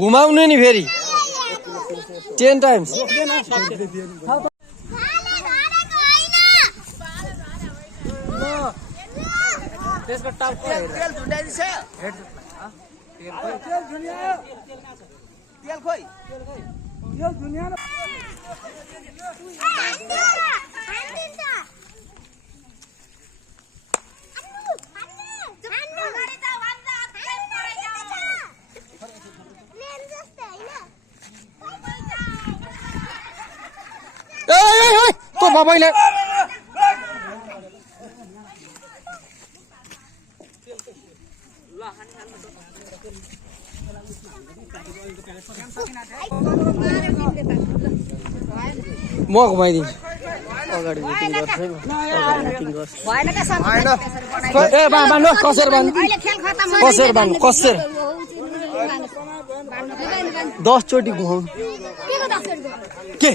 घुमाउनु नि फेरि 10 टाइम्स त्यसको टाउको तेल झुन्डाइदिन्छ तेल खोइ तेल झुन्या तो बाबाले म घुमाइदिन्छु अगाडि मिटिङ गर्छ मिटिङ गर्छ भएन त भएन ए बान्नु कसरी बान्नु कसरी बान्नु कसरी 10 चोटी घुमाउनु के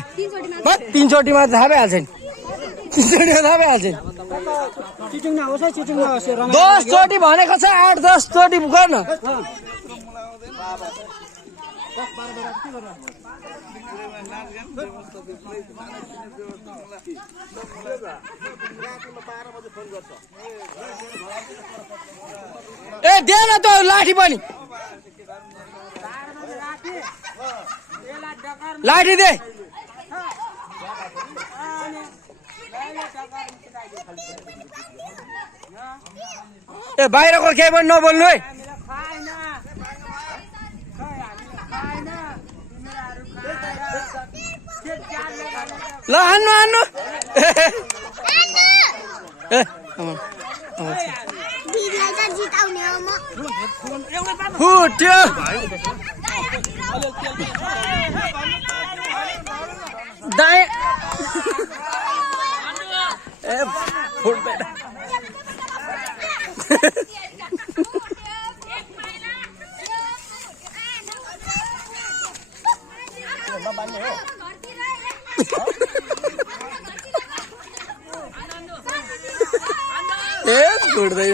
3 चोटीमा थाहा भइहाल्छ नि 3 चोटीमा थाहा भइहाल्छ नि चिटिङ नहोस् है चिटिङ नहोस् 10 चोटी भनेको छ 8-10 चोटी गर्न ए दे न त लाठी पनि लाठी दे ए बाहिरको केही पनि नबोल्नु है ल हान्नु हान्नु फुट्यो दाइ ए फुट्दैन ए फुट्दैन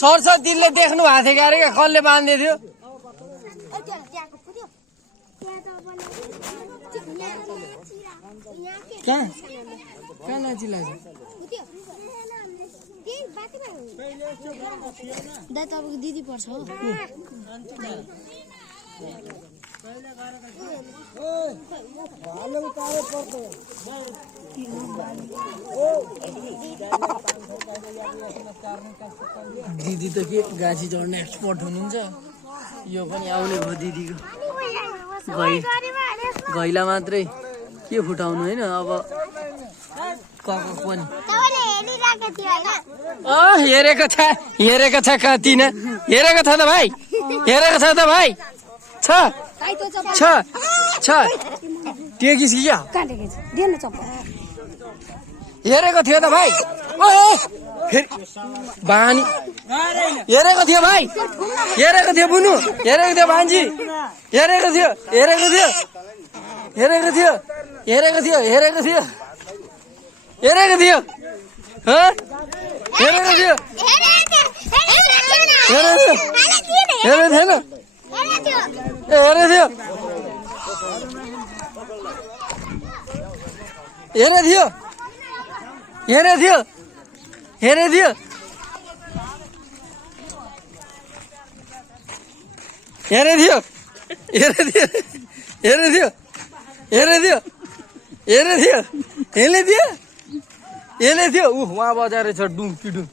सरस्वतीले देख्नु भएको थियो क्यारे कसले बाँध्दै थियो कहाँ कहाँ नाचिला तपाईँको दिदी पर्छ हो दिदी त के गाछी चढ्ने एक्सपर्ट हुनुहुन्छ यो पनि आउने भयो दिदीको घैला मात्रै के फुटाउनु होइन अब कको पनि हेरेको छ कति न हेरेको छ त भाइ हेरेको छ त भाइ छ टेकिस कि क्या हेरेको थियो त भाइ फेरि बानी हेरेको थियो भाइ हेरेको थियो बुनु हेरेको थियो भान्जी हेरेको थियो हेरेको थियो हेरेको थियो हेरेको थियो हेरेको थियो हेरेको थियो हेरेको थियो हेरेको थिएन ए हेरेको थियो हेरेको थियो हेरेको थियो हेरेको थियो हेरेको थियो हेरेको थियो हेरेको थियो हेरेको थियो हेरेको थियो हेरेको थियो हेरेको थियो ऊ वहाँ बजाएर छ डुङ पिडुङ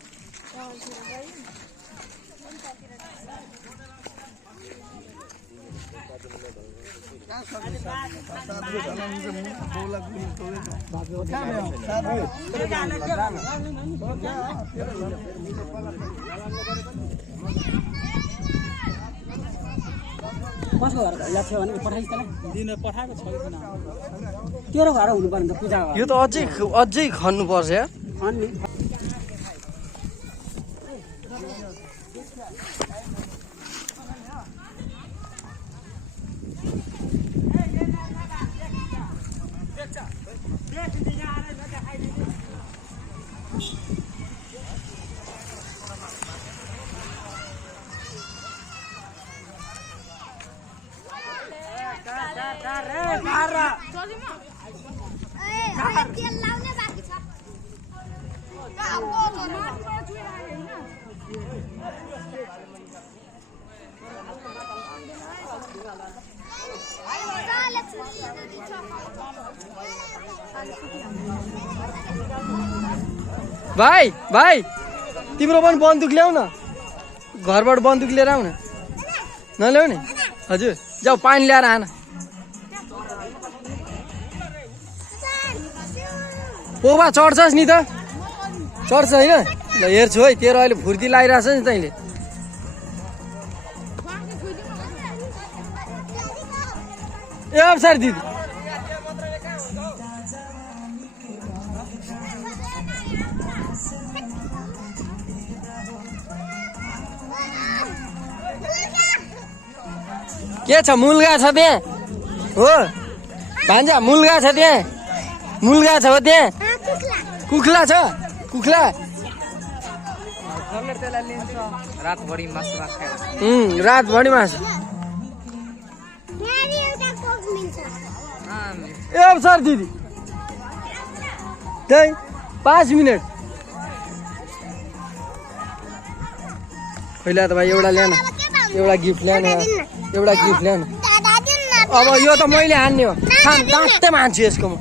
कसको घर भइला थियो भने पठाइस् तलाई दिन पठाएको छैन तेरो घर हुनु पर्ने पूजा यो त अझै खन्नु पर्छ यार अनि भाइ भाइ तिम्रो पनि बन्दुक ल्याउ न घरबाट बन्दुक लिएर आऊ न नल्याउने हजुर जाऊ पानी ल्याएर आन पोपा चढ्छस् नि त चढ्छ होइन ल हेर्छु है तेरो अहिले फुर्ती लगाइरहेछ नि तैँले ए अवसर दिदी के छ मुलगा छ त्यहाँ हो भान्जा मुलगा छ त्यहाँ मुलगा छ हो त्यहाँ कुखुरा छ कुखुरा रातभरि मासु ए अवसर दिदी त्यही 5 मिनट पहिला त भाइ एउटा ल्याउन एउटा गिफ्ट ल्याउन एउटा गिफ्ट ल्याउन अब यो त मैले हान्ने हो दाँते मान्छु यसको म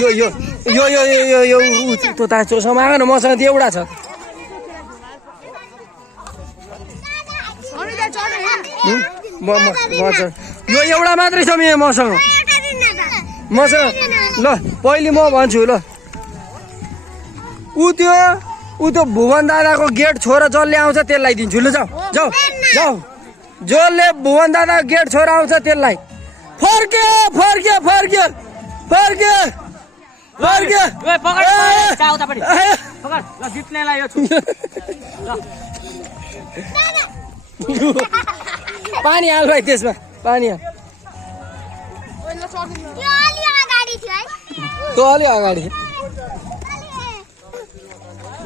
यो यो यो यो यो यो त्यो ताँचोसँग आएको न मसँग त्यो एउटा छ यो एउटा मात्रै छ मसँग ल पहिले म भन्छु ल ऊ त्यो भुवन दादाको गेट छोरा जसले आउँछ त्यसलाई दिन्छु ल जाऊ जाऊ जाऊ जसले भुवन दादाको गेट छोरा आउँछ त्यसलाई फर्के फर्के फर्के फर्के फर्के पानी हाल भाइ त्यसमा पानी हाल त्यो अलि अगाडि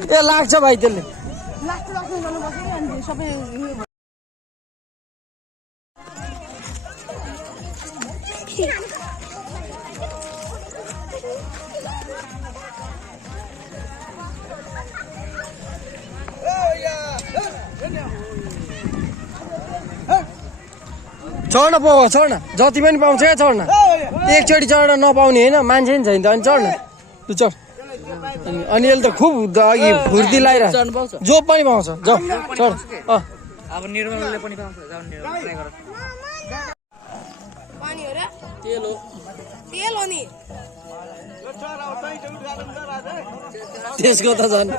ए लाग्छ भाइ त्यसले चढ्न पाउँछ चढ्न जति पनि पाउँछ क्या चढ्न एकचोटि चढ्न नपाउने होइन मान्छे नि छैन त अनि चढ्न तँ चढ अनि यसले त खुब अघि फुर्ती लगाइरहेको जो पनि पाउँछ जाऊ चढ अब निर्मलले पनि पाउँछ जाऊ निर्मल ट्राई गर पानी हो र तेल हो नि त्यसको त झन्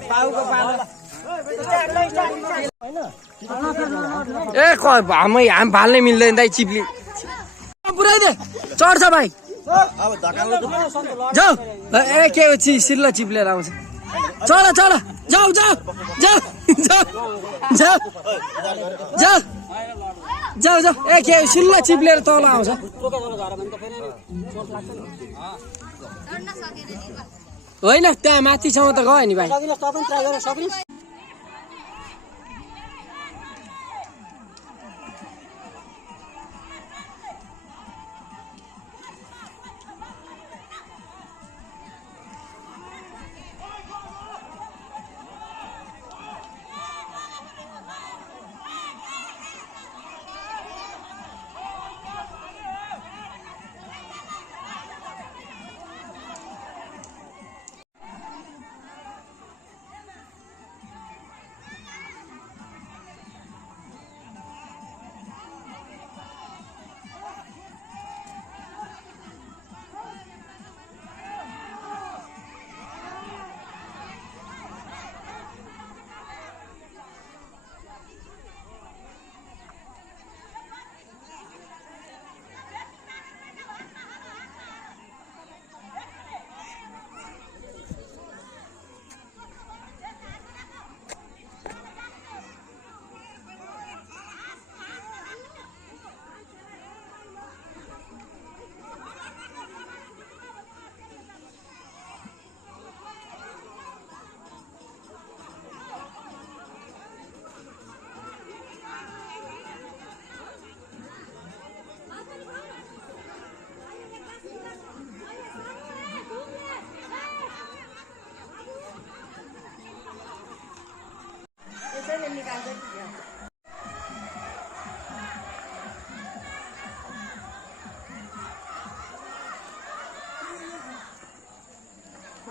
ए हामी फाल्नै मिल्दैन दाइ चिप्ली पुऱ्याइदे चढ्छ भाइ जाऊ ए के सिल्ल चिप्लेर आउँछ चल चल जाऊ जाऊ जाऊ जाऊ जाऊ जाऊ जाऊ जाऊ ए के सिल्ल चिप्लेर तल आउँछ होइन त्यहाँ माथिसम्म त गयो नि भाइ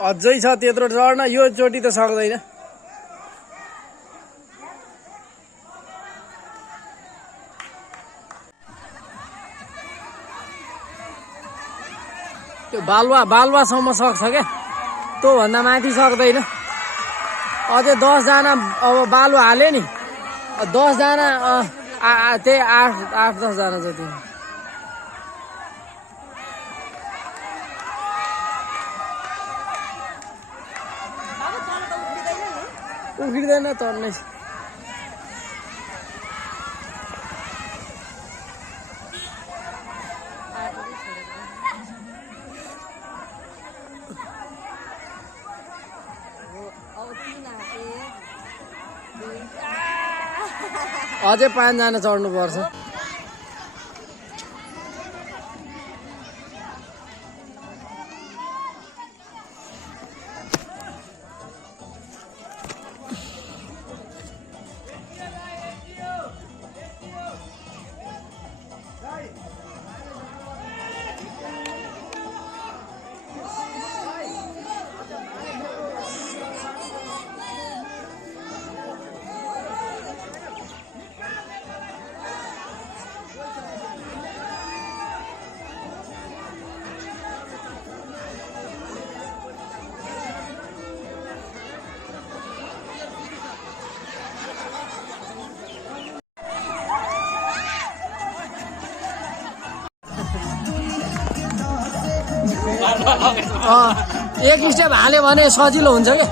अझै छ त्यत्रो चढ्न यो चोटि त सक्दैन त्यो बालुवासम्म सक्छ क्या त्यो भन्दा माथि सक्दैन अझै 10 जना अब बालु हाल्यो नि 10 जना त्यही 8-10 जना जति उफ्रिँदैन चढ्नै अझै 5 जना चढ्नु पर्छ एक स्टेप हाल्यो भने सजिलो हुन्छ क्या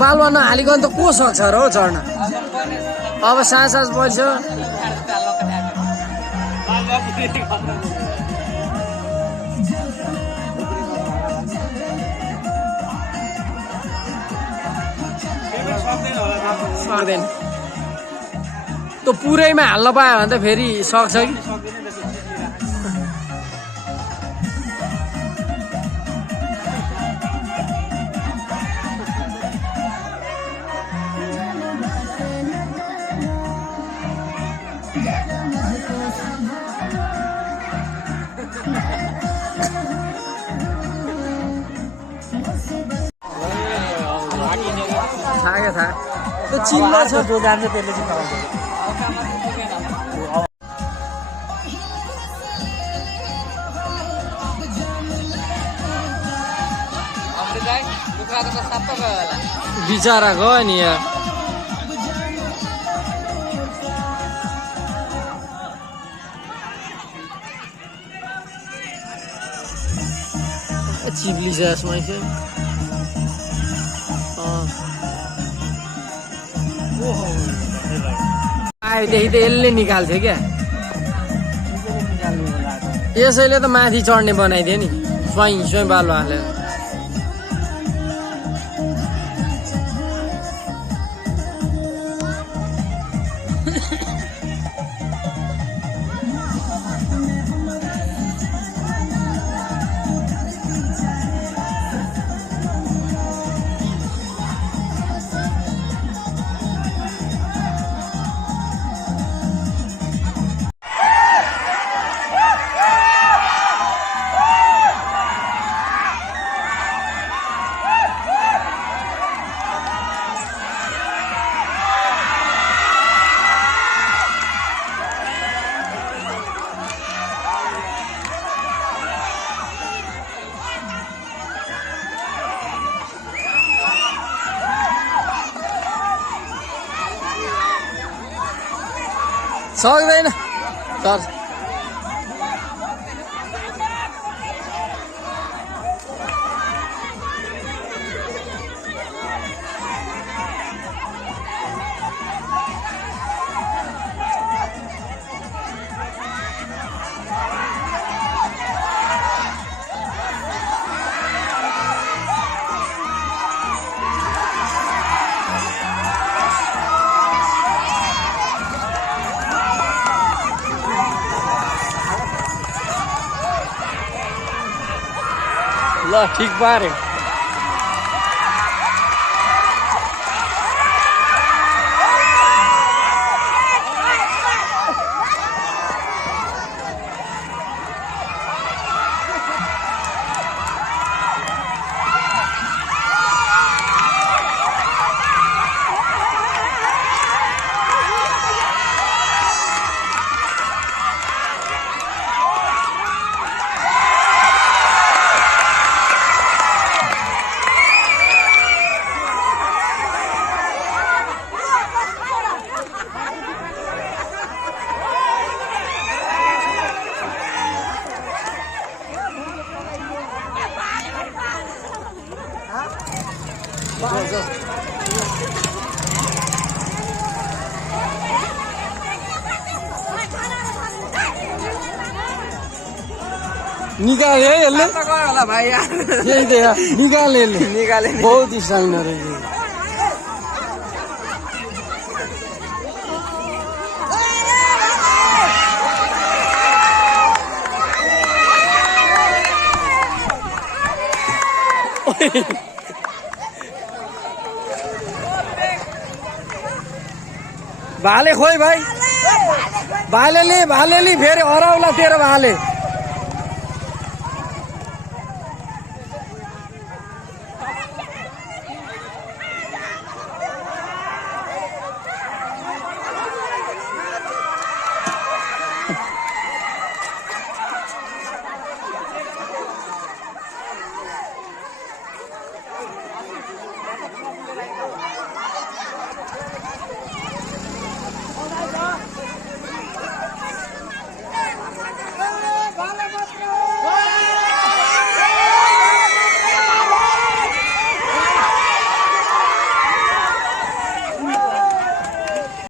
बालुवा नहालिकन त को सक्छ र हो चढ्न अब सास पर्छ सक्दैन त्यो पुरैमा हाल्न पायो भने त फेरि सक्छ कि त्यो चिल्लो छ जो जान्छ त्यसले चाहिँ खान्छ बिचारा गयो नि यार चिप्ली छ यसमा आएदेखि त यसले निकाल्थ्यो क्या यसैले त माथि चढ्ने बनाइदियो नि स्वयं बालु हालेर सक्दैन सर ल ठीक पार्यो निकाले है यसले होला भाइ यार यही त यार निकाले यसले निकाले बहुत स्ट्राइङ रहेछ भाले खोइ भाइ भालेले फेरि हराउला तेरो भाले